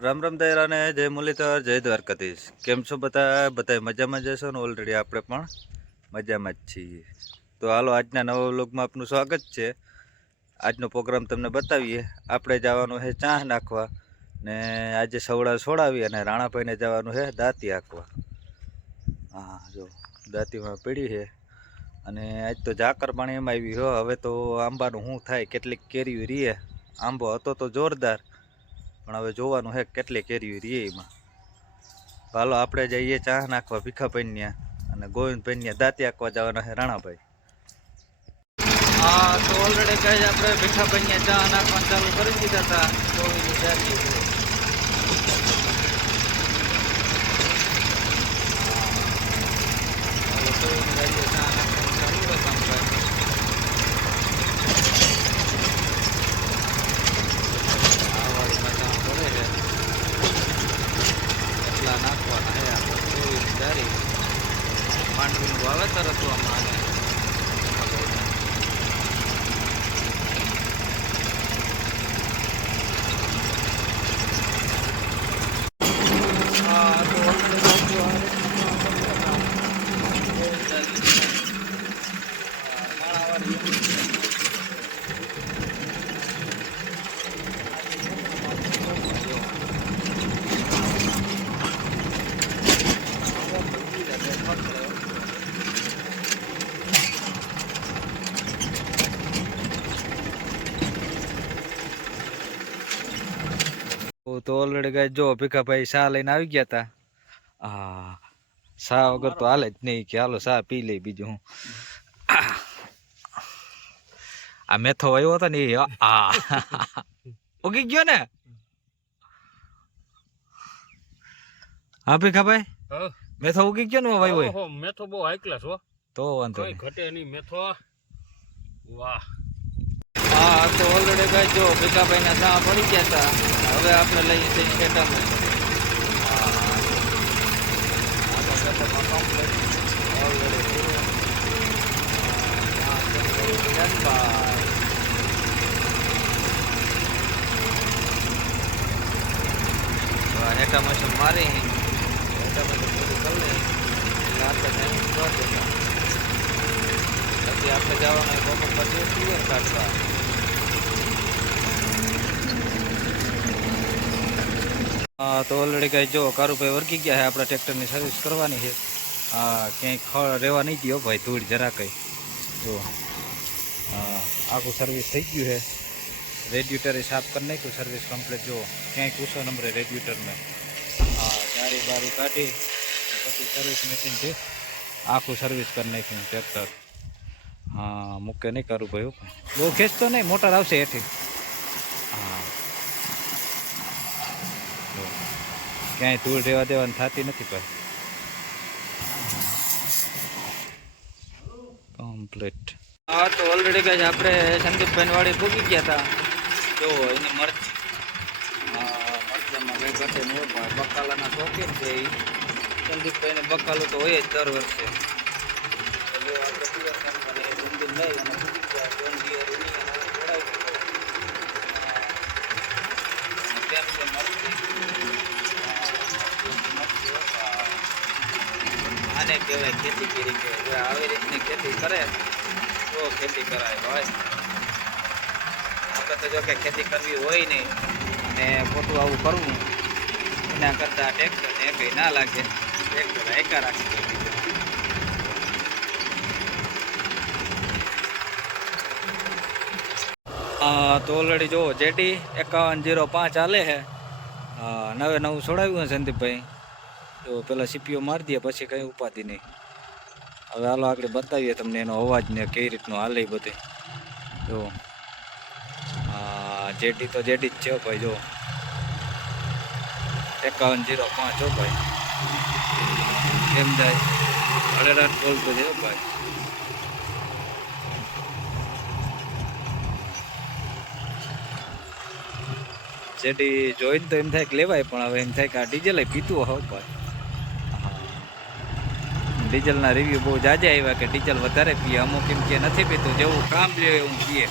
રામ રામ દયરાને જય મુરલીધર, જય દ્વારકાધીશ. કેમ છો બધા? બધા મજામાં જશો ને? ઓલરેડી આપણે પણ મજામાં જ છીએ. તો હાલો, આજના નવા વ્લોગમાં આપનું સ્વાગત છે. આજનો પ્રોગ્રામ તમને બતાવીએ. આપણે જવાનું છે ચાહ નાખવા ને આજે સવડા છોડાવી અને રાણાભાઈને જવાનું છે દાંતી હાંકવા. હા, જો, દાંતીમાં પીડી છે. અને આજ તો ઝાકર પાણી એમાં આવી હો. હવે તો આંબાનું શું થાય? કેટલીક કેરીઓ રીએ. આંબો હતો તો જોરદાર. પણ હવે જોવાનું હે કેટલી કેરીઓ રીએ એમાં. હાલો, આપણે જઈએ ચા નાખવા ભીખા ત્યાં અને ગોવિંદ ત્યાં દાંતી આંકવા જવાના છે રાણાભાઈ. હા, તો ઓલરેડી કઈ આપણે ભીખા ત્યાં ચા નાખવાનું ચાલુ કરી દીધા હતા. ગોવિંદ હાલો ચા નાખવાનું ચાલુ છે કામકાજ આ વાળીમાં ચા પડે છે એટલા નાખવાના છે આપણે જોઈ વિચારી માંડવીનું વાવેતર હતું આમાં અને હા તો already બાજુ આ રીતનું કામ કરી નાખા. જોઈ વિચારી. હા, માણાવાળી ઓલરેડી ગાય જો ભીખાભાઈ શા લઈને આવી ગયા હતા હા શા વગર તો હાલે જ નહીં કે હાલો શા પી લઈ બીજું હું. આ મેથો આવ્યો હતો ને એ આ ઉગી ગયો ને? હા ભીખાભાઈ. મેથો ઉગી ગયો ને ભાઈ મેથો બહુ હાઈ ક્લાસ હો. તો વાંધો ઘટે નહીં મેથો. વાહ. ઓલરેડી ગાય જો ભીખાભાઈ ના શા પડી ગયા હતા હવે આપણે લઈએ છીએ ખેતરમાં. હેટા મશીન મારી. હેઠા મશીન પૂરી કરી લે એટલે આપણે ટાઈમ કરી દેતા. પછી આપણે જવાનું બપોર પછી ક્લિયર કાઢવા હા, તો ઓલરેડી કઈ જો, કારુભાઈ વર્ગી ગયા છે, આપણે ટ્રેક્ટરની સર્વિસ કરવાની છે. હા, ક્યાંય ખળ રહેવા નહીં ગયો ભાઈ, ધૂળ જરા કંઈ. જો આખું સર્વિસ થઈ ગયું છે. રેડ્યુટરે સાફ કરી નાખ્યું સર્વિસ કમ્પ્લીટ જો, ક્યાંય પૂછો નંબરે રેડ્યુટરને હા, ગાડી બારી કાઢી, પછી સર્વિસ મશીનથી આખું સર્વિસ કરી નાખ્યું ટ્રેક્ટર હા, મૂકે નહીં કરું ભાઈ બહુ ખેંચતો નહીં, મોટર આવશે એથી હા જો. ક્યાંય ધૂળ રહેવા દેવાની થતી નથી ભાઈ. કમ્પ્લીટ હા, તો ઓલરેડી કઈ આપણે સંદીપભાઈ વાળી ભૂગી ગયા હતા જો, એની મરચ. મરચામાં કઈ ઘટે બકાલાના શોખીન છે એ સંદીપભાઈને બકાલું તો હોય જ દર વર્ષે. ખેતી કરી કે જો આવી રીતની ખેતી કરે તો ખેતી કરાય ભાઈ આપણે તો જો કે ખેતી કરવી હોય નહીં ને ખોટું આવું કરવું એના કરતાં ટ્રેક્ટર ને કંઈ ના લાગે ટ્રેક્ટર એકા રાખી દે હા તો ઓલરેડી જુઓ જેટી એકાવન જીરો પાંચ હાલે છે હા નવે નવું છોડાવ્યું છે સંદીપભાઈ તો પેલા સીપીઓ મારી દે પછી કંઈ ઉપાધિ નહીં હવે હાલો આગળ બતાવીએ તમને એનો અવાજ ને કઈ રીતનું હાલે બધે. જો જેડી તો જેડી જ છે ભાઈ, જો. એકાવન જીરો પાંચ હો ભાઈ. કેમ જાય. અડેરાટ બોલતો છે ભાઈ. જેડી જોઈને તો એમ થાય કે લેવાય, પણ હવે એમ થાય કે આ ડીઝલ પીતું હો ભાઈ. ડીઝલના રિવ્યુ બહુ જાજા આવ્યા કે ડીઝલ વધારે પીએ. અમુક એમ કે નથી પીતું, જેવું કામ લે એવું પીએ.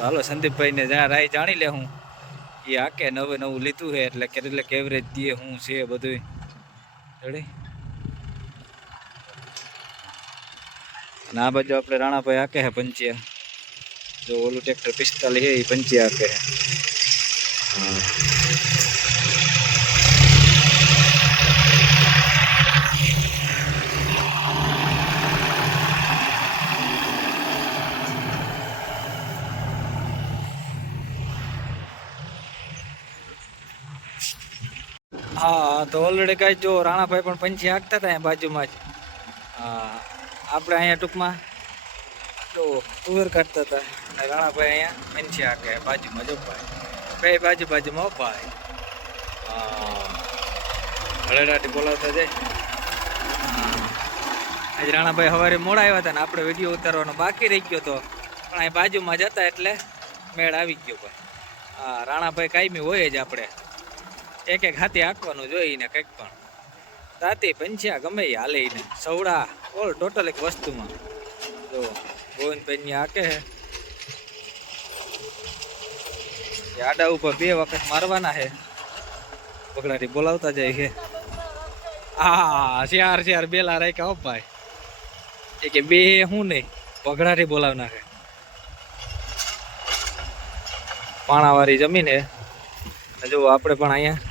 હાલો, સંદીપભાઈને જ્યાં રાય જાણી લે હું. એ આકે નવે નવું લીધું છે, એટલે એટલે કેવરેજ દે શું છે બધું રેડી? અને આ બાજુ આપણે રાણાભાઈ આકે છે પંચ્યા. જો ઓલું ટ્રેક્ટર પિસ્તાલીસ એ પંચ્યા આકે હા. હા, તો ઓલરેડી કાંઈ જો રાણાભાઈ પણ પંછી હાંકતા હતા બાજુમાં જ. હા, આપણે અહીંયા ટૂંકમાં જો તુવેર કાઢતા હતા અને રાણાભાઈ અહીંયા પંછી હાંકે બાજુમાં જો ભાઈ. બે બાજુ બાજુમાં ભાઈ. હા. હળેડાટી બોલાવતા જાય. આજે રાણાભાઈ સવારે મોડા આવ્યા હતા ને આપણે વીડિયો ઉતારવાનો બાકી રહી ગયો હતો પણ અહીં બાજુમાં જતા એટલે મેળ આવી ગયો, ભાઈ. હા, રાણાભાઈ કાયમી હોય જ આપણે. એક એક હાથે હાંકવાનું જોઈને કંઈક પણ. તાતી પંચ્યા ગમે એ હાલે ને સવડા, ઓલ ટોટલ એક વસ્તુમાં. જો ગોવિંદભાઈ હાકે છે આડા ઉપર બે વખત મારવાના છે પગડાથી બોલાવતા જાય છે હા ચાર ચાર બેલા રાખ્યા ભાઈ. એ કે બે હું નહીં પગડાથી બોલાવના છે પાણાવાળી જમીન છે જો, આપણે પણ અહીંયા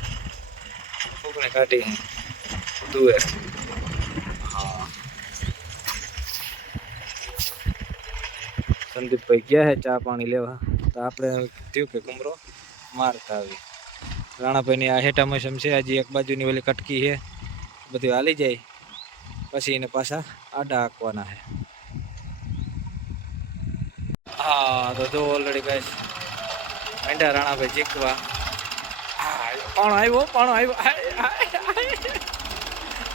ફૂકણે કાઢી હા સંદીપભાઈ ગયા હે, ચા પાણી લેવા. તો આપણે થયું કે કુમરો? મારતા આવી. રાણાભાઈની આ હેઠા મોસમ છે હજી એક બાજુની ઓલી કટકી છે બધું હાલી જાય. પછી એને પાછા આડા આંકવાના છે. હા, તો જો ઓલરેડી ગાઈસ મેંઢા રાણાભાઈ જીકવા પાણો આવ્યો પાણો આવ્યો.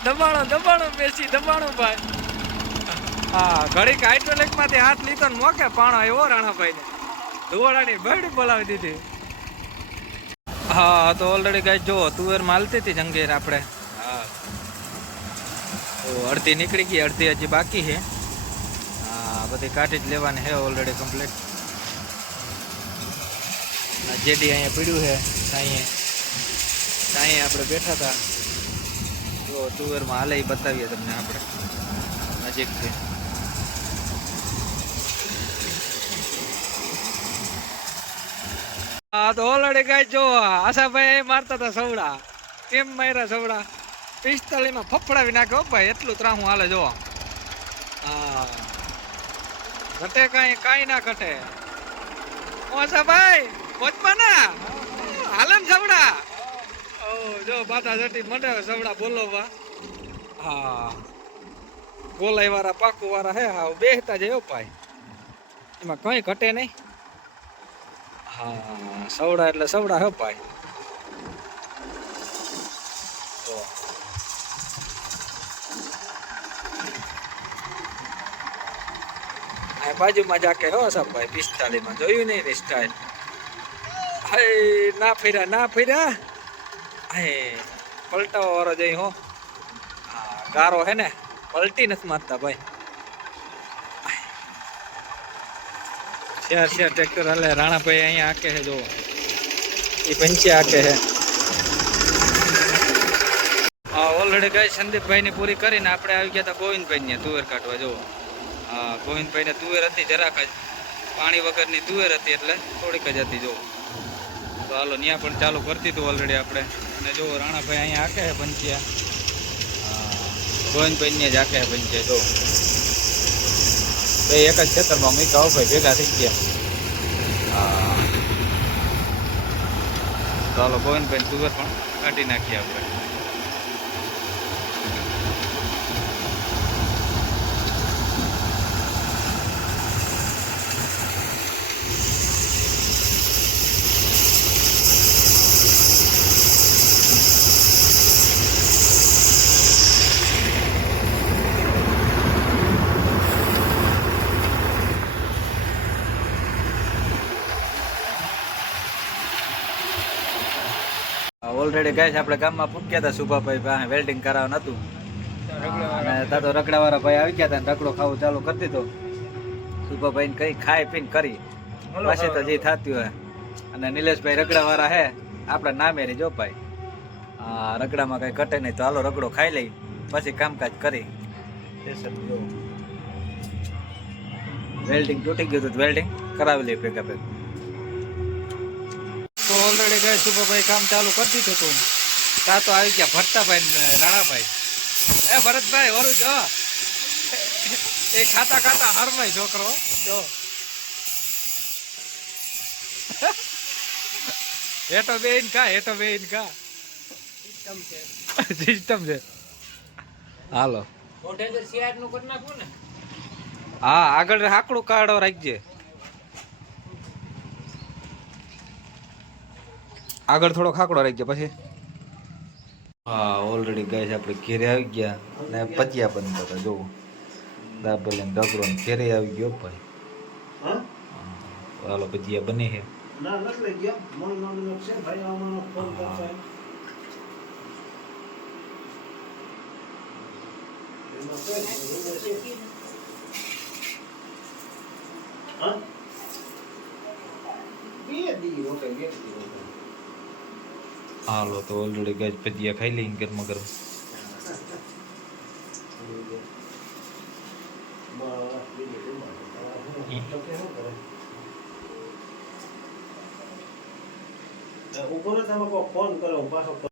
દબાણો દબાણો બેસી દબાણો ભાઈ. હા, ઘડીક હાઇડ્રોલિકમાંથી હાથ લીધો ને મોકે પાણો આવ્યો રાણાભાઈ ને ધુવાડાની બરડી બોલાવી દીધી. હા, તો ઓલરેડી ગાય જો, તુવેર માલતી હતી જંગીર આપણે. હા. તો અડધી નીકળી ગઈ, અડધી હજી બાકી છે. હા, બધી કાઢી જ લેવાની છે ઓલરેડી કમ્પ્લીટ જેડી અહીંયા પીડ્યું છે સાંઈએ સાંઈએ આપણે બેઠા હતા. તો તુવેરમાં હાલે એ બતાવીએ તમને આપણે. નજીકથી. હા, તો ઓલરેડી ગાય જો, આશાભાઈ મારતા હતા સવડા. કેમ માર્યા સવડા? પિસ્તાલીમાં ફફડાવી નાખ્યો ભાઈ, એટલું ત્રાહું હાલે જો. હા. ઘટે કાંઈ કાંઈ ના ઘટે. આશાભાઈ પહોંચમાં ના હાલે સવડા. ઓ જો પાતા જટી મંડાવે સવડા બોલવા હા બોલાય વાળા પાકું વાળા હે, હા, બેહતા જ ભાઈ. એમાં કઈ ઘટે નહીં. હા, સવડા એટલે સવડા હે આ બાજુમાં જાકે હો સાહેબ પિસ્તાલીમાં જોયું નહીં સ્ટાઇલ હે, ના ફર્યા ના ફર્યા. હાય પલટાવા વાળો જઈ હો. હા ગારો હે ને, પલટી નથી મારતા ભાઈ. શેર શેર, ટ્રેક્ટર હાલે. રાણાભાઈ અહીંયા આકે છે જો એ પંચી આકે છે. હા ઓલરેડી ગઈ સંદીપભાઈની પૂરી કરીને આપણે આવી ગયા હતા ગોવિંદભાઈને તુવેર કાઢવા, જુઓ. હા ગોવિંદભાઈને તુવેર હતી જરાક જ. પાણી વગરની તુવેર હતી એટલે થોડીક જ હતી જો તો હાલો ત્યાં પણ ચાલુ કરતી હતું ઓલરેડી આપણે. અને જો રાણાભાઈ અહીંયા આખે છે પંચિયા. ગોવિંદભાઈને જ આખે પંચિયા, જો. બે એક જ ખેતરમાં મૂક્યા ભાઈ, ભેગા થઈ ગયા. હા. ચાલો ગોવિંદભાઈ તુવેર પણ કાઢી નાખીએ આપણે. ઓલરેડી ગાય આપણે ગામમાં પૂક્યા હતા સુભાભાઈ પાસે વેલ્ડિંગ કરાવવાનું હતું. અને તાતો રગડાવાળા ભાઈ આવી ગયા હતા રગડો ખાવું ચાલુ કરી દીધો. સુભાભાઈને કઈ ખાઈ પીને કરી. પછી તો જે થતું હોય. અને નિલેશભાઈ રગડાવાળા હે આપણા નામે રે જો ભાઈ. આ રગડામાં કઈ કટે નહીં તો હાલો રગડો ખાઈ લઈ. પછી કામકાજ કરી. વેલ્ડિંગ તૂટી ગયું હતું વેલ્ડિંગ કરાવી લઈ ભેગા ભેગ. તો ઓલરેડી કામ ચાલુ કરી દીધું હતું. તા તો આવી ગયા ભરતાભાઈ ને રાણાભાઈ. એ ભરતભાઈ ઓરું જો. એ ખાતા ખાતા હરમાય છોકરો. જો. હેઠો બેન કા હેઠો બેન કા સિસ્ટમ છે. હાલો. હા આગળ હાકડું કાઢો રાખજે. આગળ થોડો ખાકડો રાખજો પછી હા ઓલરેડી ગાય છે આપણે ઘેરે આવી ગયા ને પતિયા બંધ હતા જોવો દાબેલ ને ડગરો ને ઘેરે આવી ગયો ભાઈ હા? હાલો પતિયા બને છે. હા? બે દી હોટલ બે દી રોટે. હાલો તો ઓલરેડી ગજ ભજીયા ખાઈ લઈ ગરમા ગરમ ઉપર તમે ફોન કરો પાછો